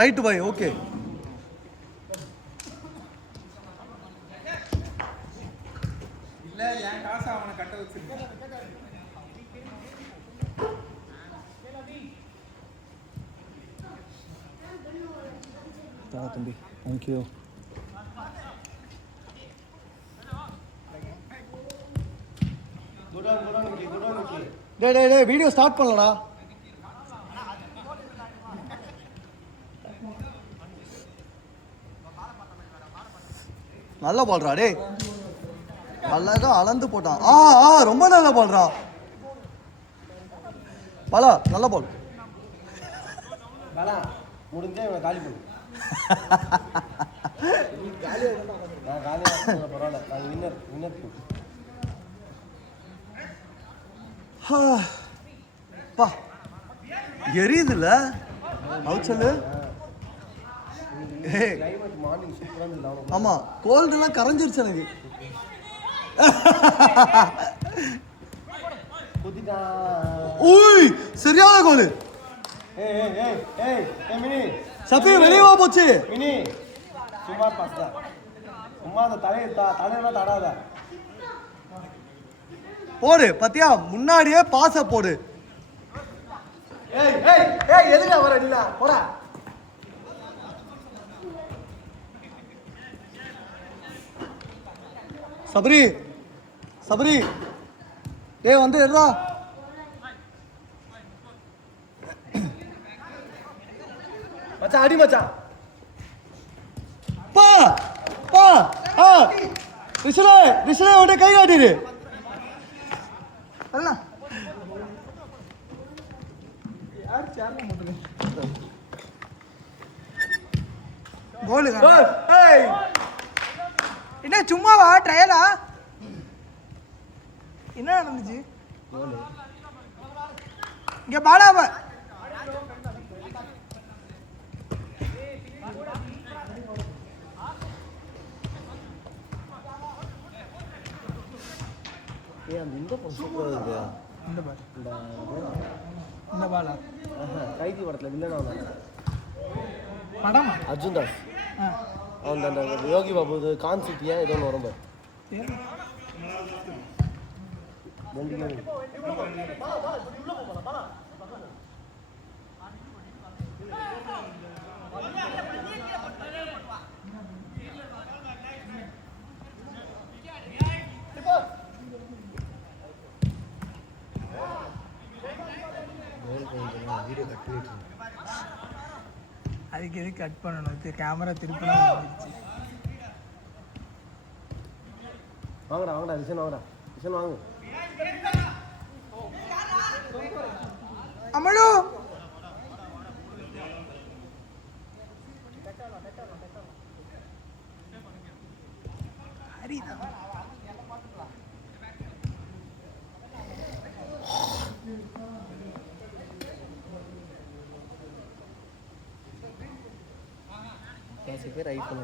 Right bye. Okay இல்ல என் காசு அவனை கட்ட வச்சிருக்கேன். தம்பி தேங்க்யூ. டே டே டே வீடியோ ஸ்டார்ட் பண்ணலடா. நல்ல பால்ரா டே, அழகா அளந்து போட்டான். ரொம்ப நல்ல பால்ரா பாலா, நல்ல பால். பாலா முடிஞ்சா இவனை காலி பண்ணு. நான் காலியாக பரவாயில்ல, நான் வின்னர். பா எரியுதுல்ல அவுட் சொல்லு. மார்னிங் சூப்பராக. ஆமா கோல்டெல்லாம் கரைஞ்சிருச்சு எனக்கு. சரியான கோலு. சஃபி வெளியே வா போச்சு. மினி சும்மா பாஸ்தா, சும்மா அந்த தலையெல்லாம் தடாத. போடு பத்தியா, முன்னாடியே பாச போடு. எதுல வர இல்ல போடா. சபரி டே வந்து எடுறா. மச்சான் அடி மச்சான். பா பா ரிஷலே உடனே கை காட்டிடு. அல்ல கோலு என்ன சும்மாவா ட்ரையலா? என்ன நடந்துச்சு இங்க? பாலாவ இந்த பாலா கைதி படத்துல வில்லனா படம் அர்ஜுன் தாஸ். அந்த யோகி பாபு கான்செப்டியா ஏதோ ஒன்று வரும். அதுக்கு எது கட் பண்ணணும்? கேமரா திருப்பலாம். வாங்கடா விஷன் வாங்க. அமலு பேர் ஐஃபோன்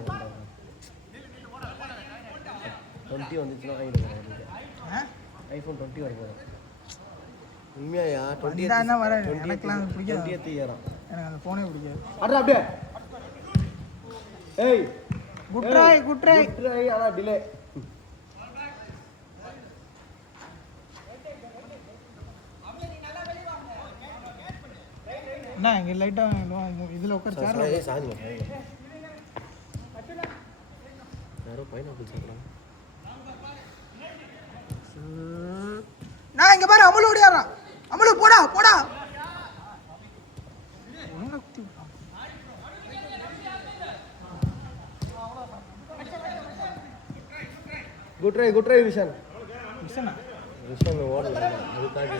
20 வந்துச்சுன்னா ஐஃபோன் 20 வருது. உண்மையா 20 தான் வர. எனக்குலாம் பிடிக்காது. 20 ஏறான். எனக்கு அந்த போனே பிடிக்காது. அட அப்படியே. ஏய் குட் ட்ரை ஆனா டிலே. என்ன இங்க லைட்டா இதுல உட்கார் சேர்ல. சாரி யாரோ பைனாப்பிள் சாப்பிடுறாங்க. நான் இங்க பாரு அமலு ஓடியாரான். அமலு போடா குட் ட்ரை விஷன் ஓடல. அதுக்காக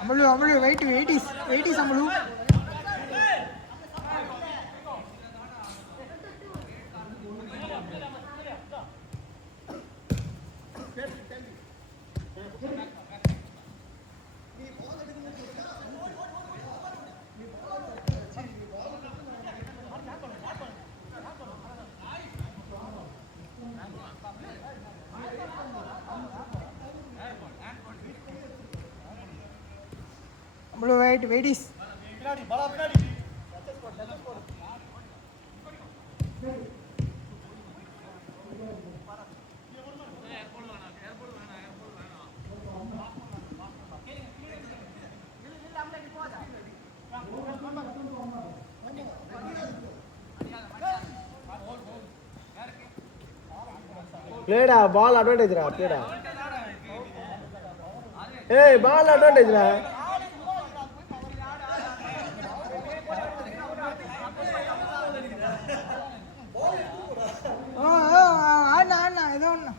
அமலு வெயிட் 80s அமலு. ரைட் வெயிட்டிஸ். பின்னாடி பாலா பின்னாடி. பிளேடா பால் அட்வான்டேஜ்ரா பிளேடா. ஏய் பால் அட்வான்டேஜ்ரா. ஆனா ஏதோ ஒண்ணு.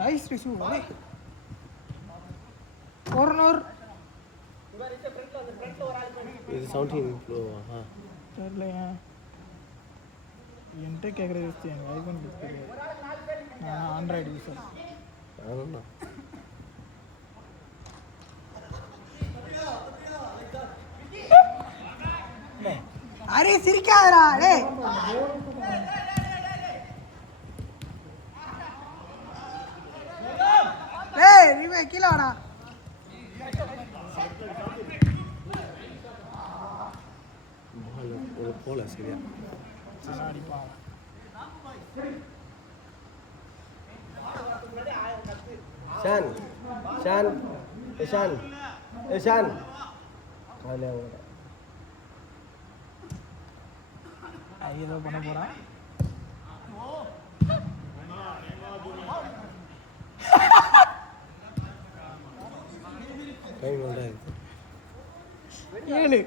நைஸ் ரிசு. கார்னர். இது 17 ப்ளோவா? தெரியலையா என்கிட்ட கேட்குற யூஸ் எனக்கு ஐஃபோன் டிஸ்பிளே. நான் ஆண்ட்ராய்டு யூஸர். ஆனா அரே சிரிக்காதடா டேய். டேய் நீவே கீழ வாடா. பால் ஒரு போல சரியா. அடிப்பா. ஷான் ஷான் ஷான் ஷான் காலையில வர. ஏதோ பண்ண போறான். டைம் நல்லா இருக்கு. 7.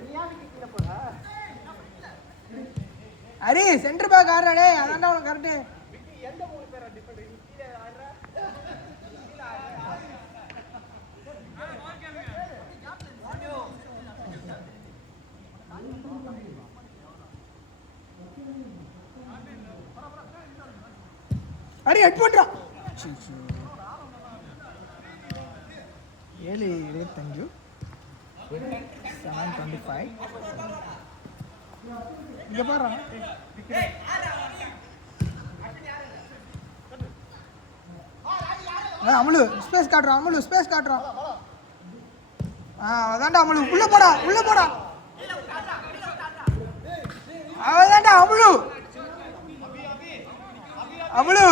அரே சென்டர் பேக் ஆடுறாடே அதான்டா உனக்கு கரெக்ட். அரே ஹெட் பண்றா. 7:25 7:25. இங்க பாரு. அமுலு ஸ்பேஸ் காட்டுறான். அமுலு ஸ்பேஸ் காட்டுறான். அதான்டா அமுலு. உள்ள போடா உள்ள போடா. அவதான்டா அமுலு. அமுலு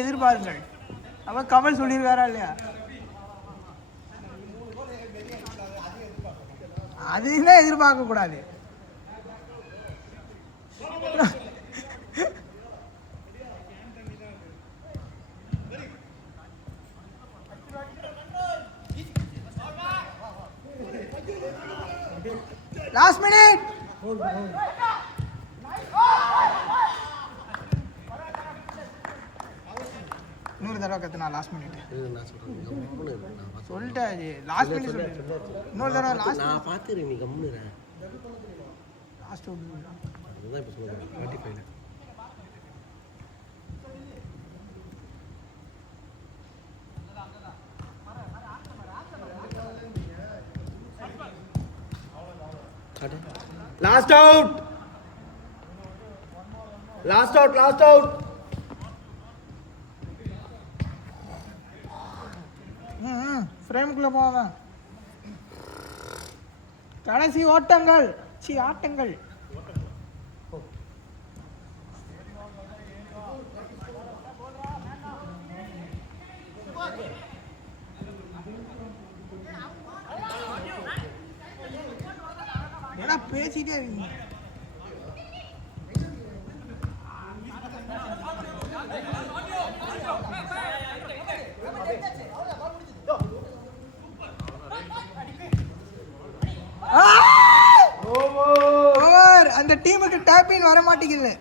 எதிர்பாருங்கள். அவன் கமல் சொல்லியிருக்காரா இல்லையா? அதுதான் எதிர்பார்க்க கூடாது. Last minute. இன்னொரு தடவை கத்துனா லாஸ்ட் மினிட் சொல்லிட்டேன். லாஸ்ட் மினிட் சொல்லு. இன்னொரு தடவை லாஸ்ட். நான் பார்த்துறேன். நீ கம்முனுற. Last out. அதுதான் இப்போ சொல்லுறேன். 45ல last out. Last out. Last out. ஃப்ரேமுக்குள்ள போவான். கடைசி ஓட்டங்கள். ஆட்டங்கள். பேசிட்டே இருக்கீங்க. ஓவர். அந்த டீமுக்கு டேப்பின் வர மாட்டேங்குது.